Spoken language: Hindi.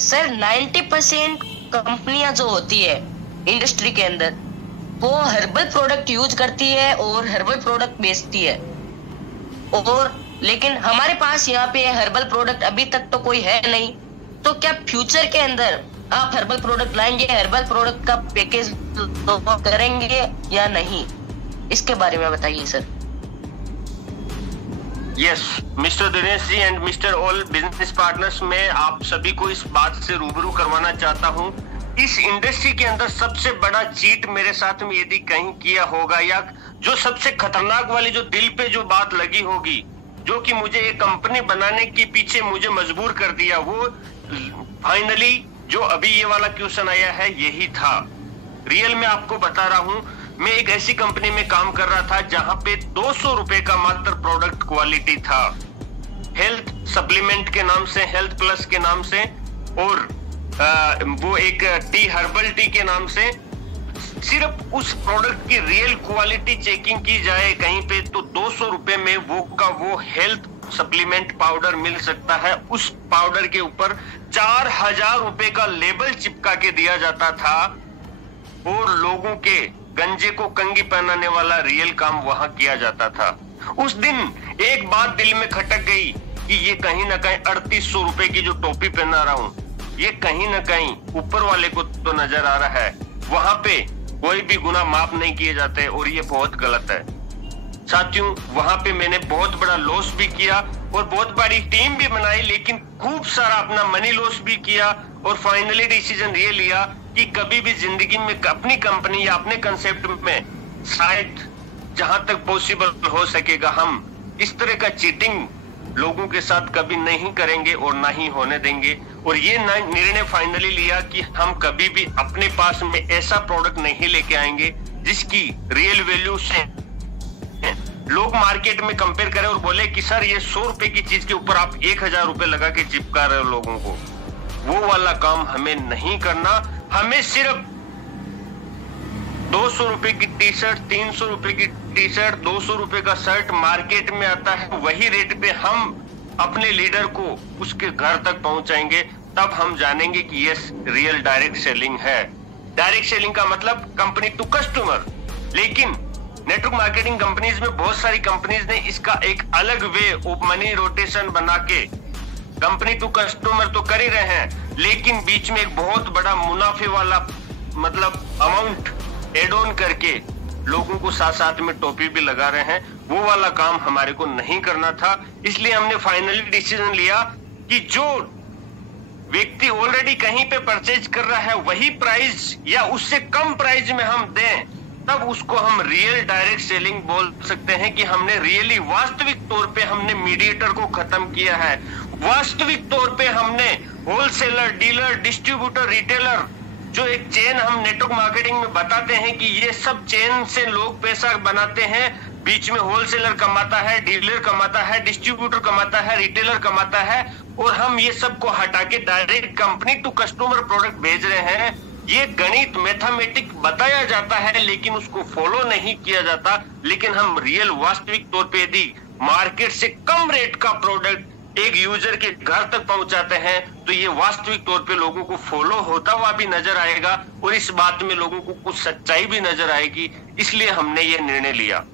सर 90% कंपनियां जो होती है इंडस्ट्री के अंदर वो हर्बल प्रोडक्ट यूज करती है और हर्बल प्रोडक्ट बेचती है, और लेकिन हमारे पास यहाँ पे हर्बल प्रोडक्ट अभी तक तो कोई है नहीं। तो क्या फ्यूचर के अंदर आप हर्बल प्रोडक्ट लाएंगे, हर्बल प्रोडक्ट का पैकेज करेंगे या नहीं, इसके बारे में बताइए sir. Yes mister Dinesh ji and mister all business partners, मैं आप सभी को इस बात से रूबरू करवाना चाहता हूं, इस इंडस्ट्री के अंदर सबसे बड़ा चीट मेरे साथ में यदि कहीं किया होगा, या जो सबसे खतरनाक वाली जो दिल पे जो बात लगी होगी, जो कि मुझे एक कंपनी बनाने के पीछे मुझे मजबूर कर दिया, वो फाइनली जो अभी ये वाला क्वेश्चन आया है यही था। रियल में आपको बता रहा हूं, मैं एक ऐसी कंपनी में काम कर रहा था जहां पे 200 रुपए का मात्र प्रोडक्ट क्वालिटी था, हेल्थ सप्लीमेंट के नाम से, हेल्थ प्लस के नाम से, और वो एक टी हर्बल टी के नाम से। सिर्फ उस प्रोडक्ट की रियल क्वालिटी चेकिंग की जाए कहीं पे तो 200 रुपए में वो हेल्थ सप्लीमेंट पाउडर मिल सकता है। उस पाउडर के ऊपर 4000 रुपए का लेबल चिपका के दिया जाता था, और लोगों के गंजे को कंगी पहनाने वाला रियल काम वहां किया जाता था। उस दिन एक बात दिल में खटक गई कि ये कहीं ना कहीं 3800 रुपए की जो टोपी पहना रहा हूं, ये कहीं ना कहीं ऊपर वाले को तो नजर आ रहा है, वहां पे कोई भी गुनाह माफ नहीं किए जाते, और ये बहुत गलत है साथियों। वहां पे मैंने बहुत बड़ा लॉस भी किया और बहुत बड़ी टीम भी बनाई, लेकिन खूब सारा अपना मनी लॉस भी किया, और फाइनली डिसीजन ये लिया कि कभी भी जिंदगी में अपनी कंपनी या अपने कंसेप्ट में शायद जहां तक पॉसिबल हो सकेगा हम इस तरह का चीटिंग लोगों के साथ कभी नहीं करेंगे और ना ही होने देंगे। और ये निर्णय फाइनली लिया कि हम कभी भी अपने पास में ऐसा प्रोडक्ट नहीं लेके आएंगे जिसकी रियल वैल्यू से लोग मार्केट में कंपेयर करें और बोले कि सर ये 100 रुपए की चीज के ऊपर आप 1000 रुपए लगा के चिपका रहे हो लोगों को। वो वाला काम हमें नहीं करना। हमें सिर्फ 200 रुपए की टी शर्ट, 300 रुपए की टी शर्ट, 200 रुपए का शर्ट मार्केट में आता है, वही रेट पे हम अपने लीडर को उसके घर तक पहुंचाएंगे, तब हम जानेंगे कि यस रियल डायरेक्ट सेलिंग है। डायरेक्ट सेलिंग का मतलब कंपनी टू कस्टमर। लेकिन नेटवर्क मार्केटिंग कंपनीज में बहुत सारी कंपनीज ने इसका एक अलग वे ऑफ मनी रोटेशन बना के कंपनी टू कस्टमर तो कर ही रहे हैं, लेकिन बीच में एक बहुत बड़ा मुनाफे वाला मतलब अमाउंट एड ऑन करके लोगों को साथ साथ में टोपी भी लगा रहे हैं। वो वाला काम हमारे को नहीं करना था, इसलिए हमने फाइनली डिसीजन लिया कि जो व्यक्ति ऑलरेडी कहीं पे परचेज कर रहा है वही प्राइस या उससे कम प्राइस में हम दें, तब उसको हम रियल डायरेक्ट सेलिंग बोल सकते हैं कि हमने रियली वास्तविक तौर पे हमने मीडिएटर को खत्म किया है। वास्तविक तौर पे हमने होलसेलर, डीलर, डिस्ट्रीब्यूटर, रिटेलर, जो एक चेन हम नेटवर्क मार्केटिंग में बताते हैं कि ये सब चेन से लोग पैसा बनाते हैं, बीच में होलसेलर कमाता है, डीलर कमाता है, डिस्ट्रीब्यूटर कमाता है, रिटेलर कमाता है, और हम ये सब को हटा के direct company to customer product भेज रहे हैं। ये गणित मैथमेटिक बताया जाता है लेकिन उसको फॉलो नहीं किया जाता। लेकिन हम रियल वास्तविक तौर पे यदि मार्केट से कम रेट का प्रोडक्ट एक यूजर के घर तक पहुंचाते हैं तो ये वास्तविक तौर पे लोगों को फॉलो होता हुआ भी नजर आएगा, और इस बात में लोगों को कुछ सच्चाई भी नजर आएगी। इसलिए हमने ये निर्णय लिया।